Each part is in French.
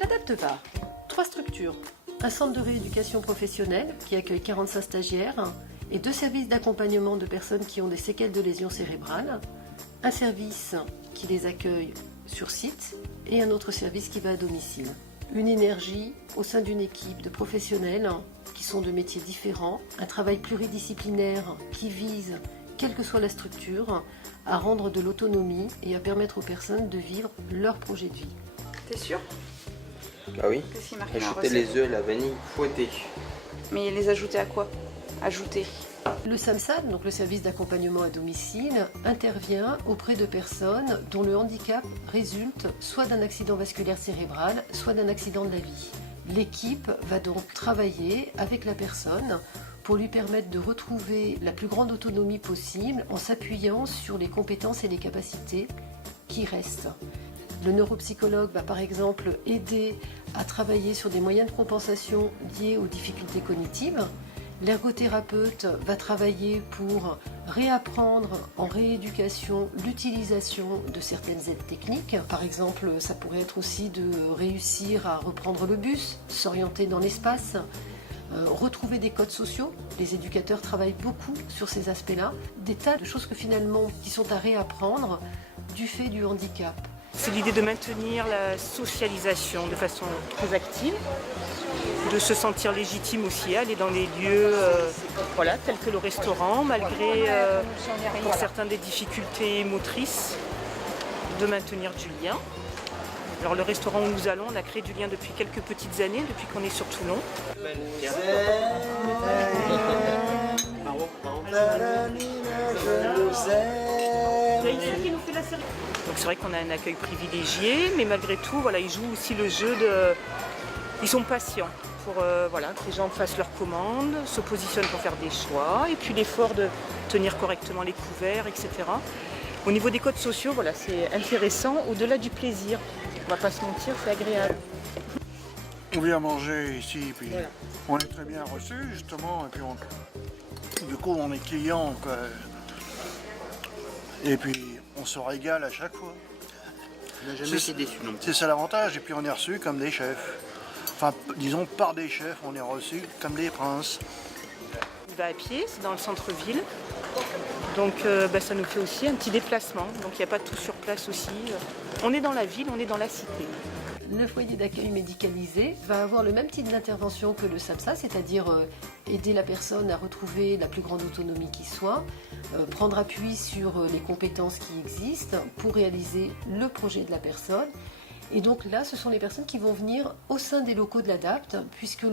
L'Adapte va. 3 structures. Un centre de rééducation professionnelle qui accueille 45 stagiaires et 2 services d'accompagnement de personnes qui ont des séquelles de lésions cérébrales. Un service qui les accueille sur site et un autre service qui va à domicile. Une énergie au sein d'une équipe de professionnels qui sont de métiers différents, un travail pluridisciplinaire qui vise, quelle que soit la structure, à rendre de l'autonomie et à permettre aux personnes de vivre leur projet de vie. T'es sûr? Ah oui. Qu'est-ce qui est marqué dans la Ajouter recette? les œufs, la vanille, fouetter. Mais les ajouter à quoi? Ajouter. Le SAMSAD, donc le service d'accompagnement à domicile, intervient auprès de personnes dont le handicap résulte soit d'un accident vasculaire cérébral, soit d'un accident de la vie. L'équipe va donc travailler avec la personne pour lui permettre de retrouver la plus grande autonomie possible en s'appuyant sur les compétences et les capacités qui restent. Le neuropsychologue va par exemple aider à travailler sur des moyens de compensation liés aux difficultés cognitives. L'ergothérapeute va travailler pour réapprendre en rééducation l'utilisation de certaines aides techniques. Par exemple, ça pourrait être aussi de réussir à reprendre le bus, s'orienter dans l'espace, retrouver des codes sociaux. Les éducateurs travaillent beaucoup sur ces aspects-là. Des tas de choses qui sont à réapprendre du fait du handicap. C'est l'idée de maintenir la socialisation de façon très active, de se sentir légitime aussi, aller dans les lieux tels que le restaurant, malgré pour certains des difficultés motrices, de maintenir du lien. Alors le restaurant où nous allons, on a créé du lien depuis quelques petites années, depuis qu'on est sur Toulon. Donc c'est vrai qu'on a un accueil privilégié, mais malgré tout, ils jouent aussi le jeu de... Ils sont patients pour que les gens fassent leurs commandes, se positionnent pour faire des choix, et puis l'effort de tenir correctement les couverts, etc. Au niveau des codes sociaux, c'est intéressant, au-delà du plaisir. On va pas se mentir, c'est agréable. On vient manger ici, puis on est très bien reçus, justement, et puis du coup on est clients, quoi. Et puis on se régale à chaque fois. On n'a jamais été déçus non plus. C'est ça l'avantage, et puis on est reçus comme des chefs. Enfin, disons par des chefs, on est reçus comme des princes. On va à pied, c'est dans le centre-ville. Donc ça nous fait aussi un petit déplacement. Donc il n'y a pas tout sur place aussi. On est dans la ville, on est dans la cité. Le foyer d'accueil médicalisé va avoir le même type d'intervention que le SAMSA, c'est-à-dire aider la personne à retrouver la plus grande autonomie qui soit, prendre appui sur les compétences qui existent pour réaliser le projet de la personne. Et donc là, ce sont les personnes qui vont venir au sein des locaux de l'Adapte, puisque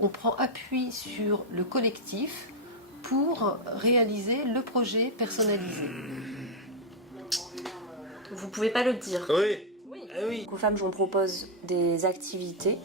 on prend appui sur le collectif pour réaliser le projet personnalisé. Vous pouvez pas le dire. Oui. Donc, aux femmes, je vous propose des activités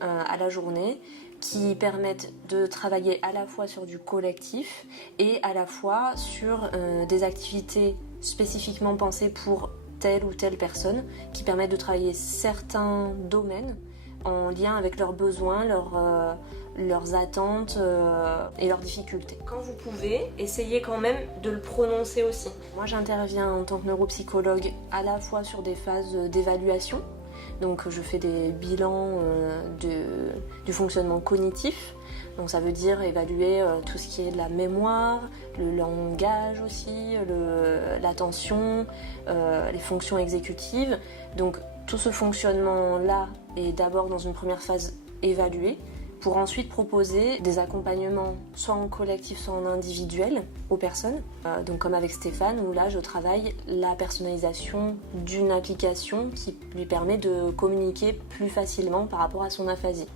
à la journée qui permettent de travailler à la fois sur du collectif et à la fois sur des activités spécifiquement pensées pour telle ou telle personne, qui permettent de travailler certains domaines en lien avec leurs besoins, leurs attentes et leurs difficultés. Quand vous pouvez, essayez quand même de le prononcer aussi. Moi, j'interviens en tant que neuropsychologue à la fois sur des phases d'évaluation, donc je fais des bilans du fonctionnement cognitif. Donc ça veut dire évaluer tout ce qui est de la mémoire, le langage aussi, l'attention, les fonctions exécutives. Donc tout ce fonctionnement-là est d'abord dans une première phase évalué pour ensuite proposer des accompagnements soit en collectif, soit en individuel aux personnes. Donc comme avec Stéphane, où là je travaille la personnalisation d'une application qui lui permet de communiquer plus facilement par rapport à son aphasie.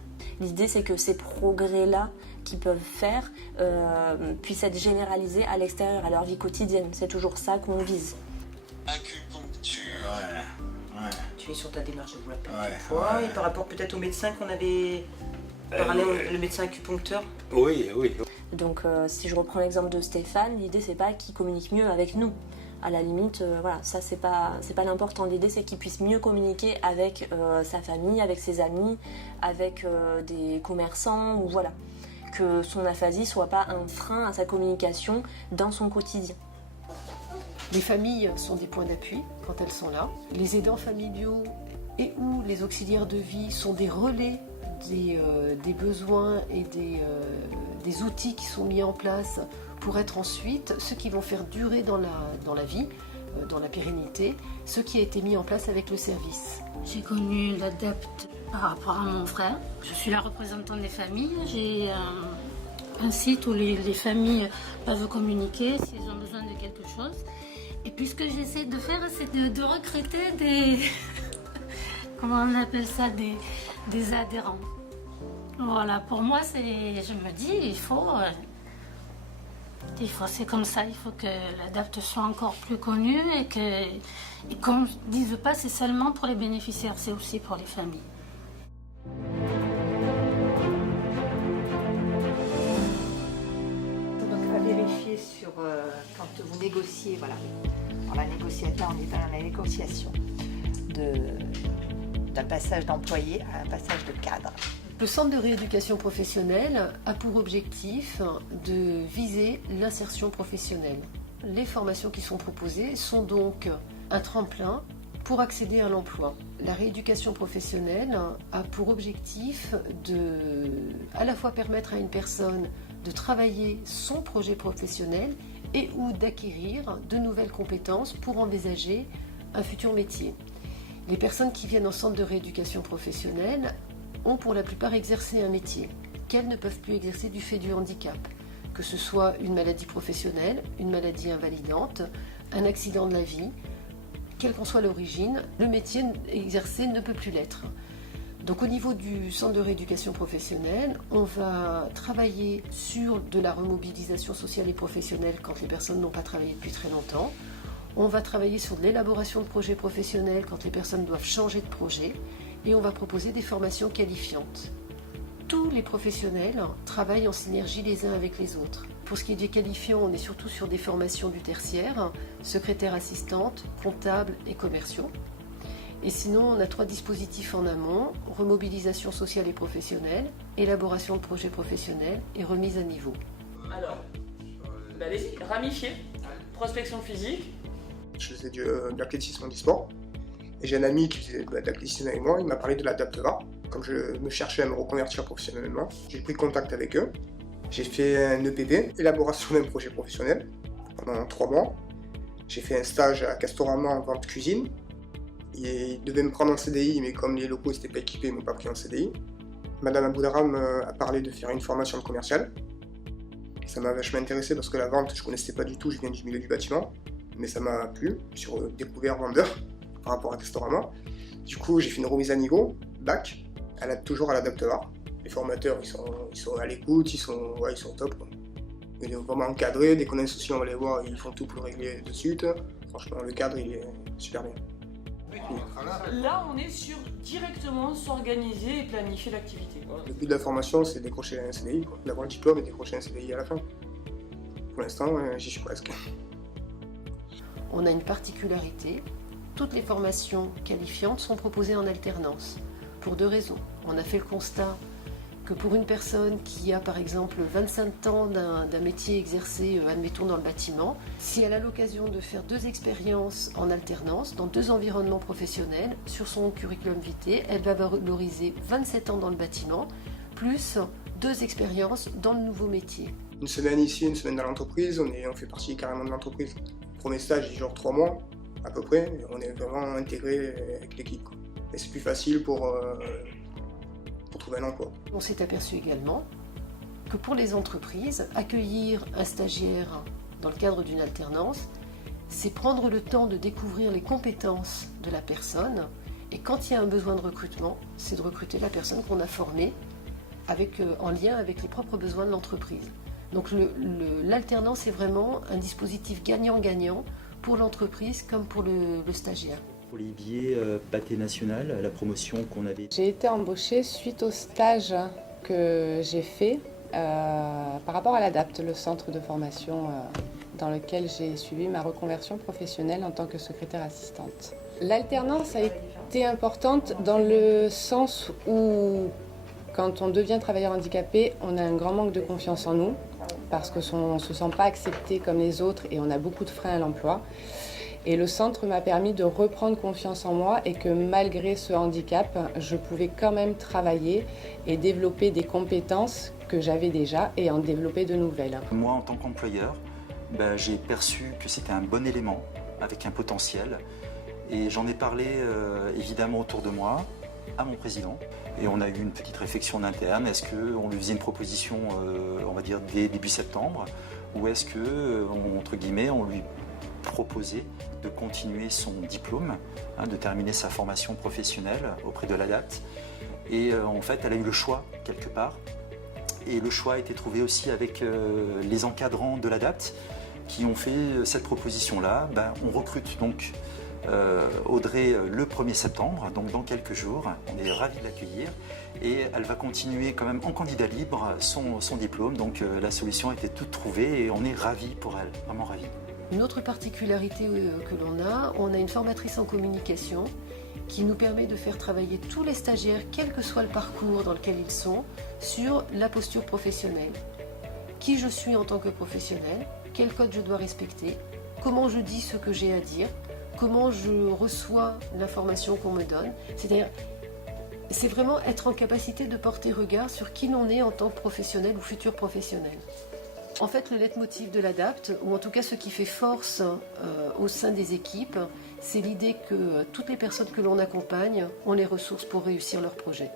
L'idée, c'est que ces progrès-là qu'ils peuvent faire puissent être généralisés à l'extérieur, à leur vie quotidienne. C'est toujours ça qu'on vise. Acupuncture. Ouais. Tu es sur ta démarche de vous la première fois, et par rapport peut-être au médecin qu'on avait parlé, le médecin acupuncteur. Oui. Donc si je reprends l'exemple de Stéphane, l'idée, c'est pas qu'il communique mieux avec nous. À la limite, ça c'est pas l'important. L'idée, c'est qu'il puisse mieux communiquer avec sa famille, avec ses amis, avec des commerçants, ou voilà. Que son aphasie soit pas un frein à sa communication dans son quotidien. Les familles sont des points d'appui quand elles sont là. Les aidants familiaux et où les auxiliaires de vie sont des relais des besoins et des outils qui sont mis en place pour être ensuite ceux qui vont faire durer dans la vie, dans la pérennité, ce qui a été mis en place avec le service. J'ai connu l'ADEPT par rapport à mon frère. Je suis la représentante des familles. J'ai un site où les familles peuvent communiquer s'ils ont besoin de quelque chose. Et puis ce que j'essaie de faire, c'est de recruter des... comment on appelle ça, des adhérents. Voilà, pour moi, je me dis, il faut, c'est comme ça, il faut que l'ADEPT soit encore plus connu et qu'on ne dise pas c'est seulement pour les bénéficiaires, c'est aussi pour les familles. Donc à vérifier sur quand vous négociez, voilà. Dans la négociation, on est dans la négociation d'un passage d'employé à un passage de cadre. Le centre de rééducation professionnelle a pour objectif de viser l'insertion professionnelle. Les formations qui sont proposées sont donc un tremplin pour accéder à l'emploi. La rééducation professionnelle a pour objectif de à la fois permettre à une personne de travailler son projet professionnel et ou d'acquérir de nouvelles compétences pour envisager un futur métier. Les personnes qui viennent au centre de rééducation professionnelle ont pour la plupart exercé un métier qu'elles ne peuvent plus exercer du fait du handicap, que ce soit une maladie professionnelle, une maladie invalidante, un accident de la vie, quelle qu'en soit l'origine, le métier exercé ne peut plus l'être. Donc au niveau du centre de rééducation professionnelle, on va travailler sur de la remobilisation sociale et professionnelle quand les personnes n'ont pas travaillé depuis très longtemps. On va travailler sur de l'élaboration de projets professionnels quand les personnes doivent changer de projet. Et on va proposer des formations qualifiantes. Tous les professionnels travaillent en synergie les uns avec les autres. Pour ce qui est des qualifiants, on est surtout sur des formations du tertiaire, secrétaire assistante, comptable et commerciaux. Et sinon, on a 3 dispositifs en amont, remobilisation sociale et professionnelle, élaboration de projets professionnels et remise à niveau. Alors, allez-y, ramifier, prospection physique. Je faisais de l'athlétisme et du sport. Et j'ai un ami qui faisait de l'athlétisme avec moi, il m'a parlé de l'ADEPT-VA. Comme je me cherchais à me reconvertir professionnellement, j'ai pris contact avec eux. J'ai fait un EPP, élaboration d'un projet professionnel, pendant 3 mois. J'ai fait un stage à Castorama en vente cuisine. Ils devaient me prendre en CDI, mais comme les locaux n'étaient pas équipés, ils ne m'ont pas pris en CDI. Madame Aboudaram a parlé de faire une formation de commercial. Ça m'a vachement intéressé parce que la vente, je ne connaissais pas du tout, je viens du milieu du bâtiment. Mais ça m'a plu, je suis découvert vendeur par rapport à Castorama. Du coup, j'ai fait une remise à niveau, bac, toujours à l'ADEPT-VA. Les formateurs, ils sont à l'écoute, ils sont au top, quoi. Ils sont vraiment encadrés, dès qu'on a un souci, on va les voir, ils font tout pour le régler de suite. Franchement, le cadre, il est super bien. Là, on est sur directement s'organiser et planifier l'activité. Le but de la formation, c'est décrocher un CDI, d'avoir le diplôme et décrocher un CDI à la fin. Pour l'instant, j'y suis presque. On a une particularité, toutes les formations qualifiantes sont proposées en alternance, pour 2 raisons. On a fait le constat que pour une personne qui a par exemple 25 ans d'un métier exercé, admettons dans le bâtiment, si elle a l'occasion de faire 2 expériences en alternance dans 2 environnements professionnels, sur son curriculum vitae, elle va valoriser 27 ans dans le bâtiment, plus 2 expériences dans le nouveau métier. Une semaine ici, une semaine dans l'entreprise, on fait partie carrément de l'entreprise. Le premier stage, il dure 3 mois à peu près, et on est vraiment intégré avec l'équipe. Et c'est plus facile pour trouver un emploi. On s'est aperçu également que pour les entreprises, accueillir un stagiaire dans le cadre d'une alternance, c'est prendre le temps de découvrir les compétences de la personne, et quand il y a un besoin de recrutement, c'est de recruter la personne qu'on a formée en lien avec les propres besoins de l'entreprise. Donc l'alternance est vraiment un dispositif gagnant-gagnant pour l'entreprise comme pour le stagiaire. Olivier, pâté national, la promotion qu'on avait. J'ai été embauchée suite au stage que j'ai fait par rapport à l'ADEPT, le centre de formation dans lequel j'ai suivi ma reconversion professionnelle en tant que secrétaire assistante. L'alternance a été importante dans le sens où quand on devient travailleur handicapé, on a un grand manque de confiance en nous parce qu'on ne se sent pas accepté comme les autres et on a beaucoup de freins à l'emploi. Et le centre m'a permis de reprendre confiance en moi et que malgré ce handicap, je pouvais quand même travailler et développer des compétences que j'avais déjà et en développer de nouvelles. Moi, en tant qu'employeur, j'ai perçu que c'était un bon élément avec un potentiel. Et j'en ai parlé évidemment autour de moi, à mon président. Et on a eu une petite réflexion en interne. Est-ce qu'on lui faisait une proposition, on va dire, dès début septembre, ou est-ce que, entre guillemets, on lui proposait de continuer son diplôme, de terminer sa formation professionnelle auprès de l'ADAPT. Et en fait, elle a eu le choix, quelque part. Et le choix a été trouvé aussi avec les encadrants de l'ADAPT qui ont fait cette proposition-là. On recrute donc Audrey le 1er septembre, donc dans quelques jours. On est ravis de l'accueillir et elle va continuer quand même en candidat libre son diplôme. Donc la solution a été toute trouvée et on est ravis pour elle, vraiment ravis. Une autre particularité que on a une formatrice en communication qui nous permet de faire travailler tous les stagiaires, quel que soit le parcours dans lequel ils sont, sur la posture professionnelle. Qui je suis en tant que professionnel, quel code je dois respecter, comment je dis ce que j'ai à dire, comment je reçois l'information qu'on me donne. C'est-à-dire, c'est vraiment être en capacité de porter regard sur qui l'on est en tant que professionnel ou futur professionnel. En fait, le leitmotiv de l'ADAPT, ou en tout cas ce qui fait force au sein des équipes, c'est l'idée que toutes les personnes que l'on accompagne ont les ressources pour réussir leur projet.